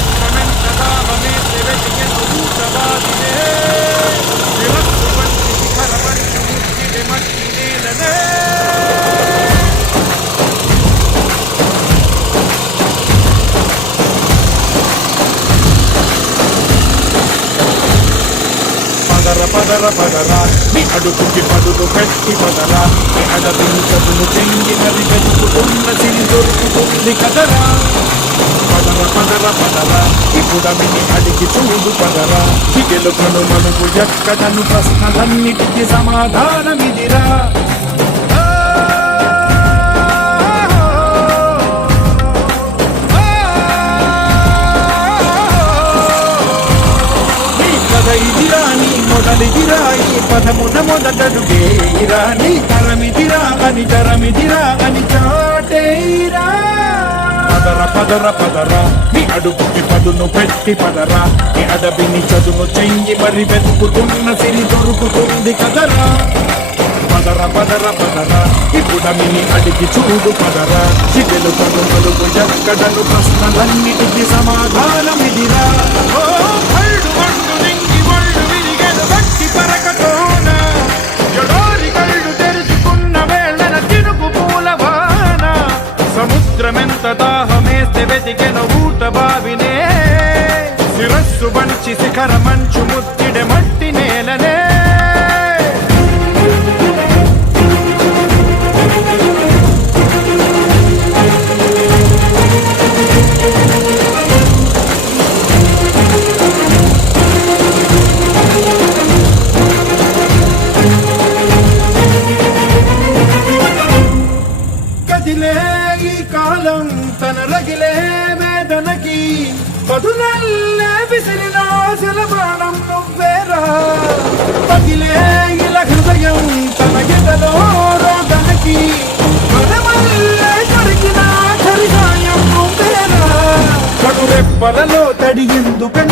సముద్రమెంతదాహమే తెరచికెను ఊటవాదినే శిరస్సు వంచి శిఖరమంచు ముట్టిడే మట్టి నేలనే పదర పదర పదరా నీ అడుగుకి పదులు పెట్టి పదరా నీ అడవిని చదును చెంగి మరి వెతుకుతున్న సిరి దొరుకుతుంది కదరా పదర పదర పదరా ఇప్పుడమిని అడిగి చూడు పదరా చిగెలు కను మనుగు ఎక్కడను ప్రశ్నలన్నిటికీ సమాధానమిదిరా నీ కథ ఇదిరా నీ మొదలిదిరా ఈ పదమున మొదటడుగేరా నీ తరమిదిరా అని తరమిదిరా అని చాటేరా పదర పదర పదరా. నీ అడుగుకి పదును పెట్టి పదరా. నీ అడవిని చదును చెయ్యి మరి వెతుకుతున్న సిరి దొరుకుతుంది కదరా. పదర పదర పదరా. ఇప్పుడమిని అడిగి చూడు పదరా. చిగెలు తను మలుగు ఎక్కడను ప్రశ్నలన్నిటికీ సమాధానం ఇదిరా వెతికెను ఊట బావినే. శిరస్సు వంచి శిఖర మంచు ముత్తిడె మట్టి నేలనే. కదిలే ఈ కాలం తన రగిలే వేదనకి. పదునల్లే విసిరిన ఆశల బాణం నువ్వేరా. పగిలే ఇలా హృదయం తన ఎదలో రోదనకి పదమల్లే కరిగిన కరిగాయం నువ్వేరా. కడురెప్పలలో తడి ఎందుకు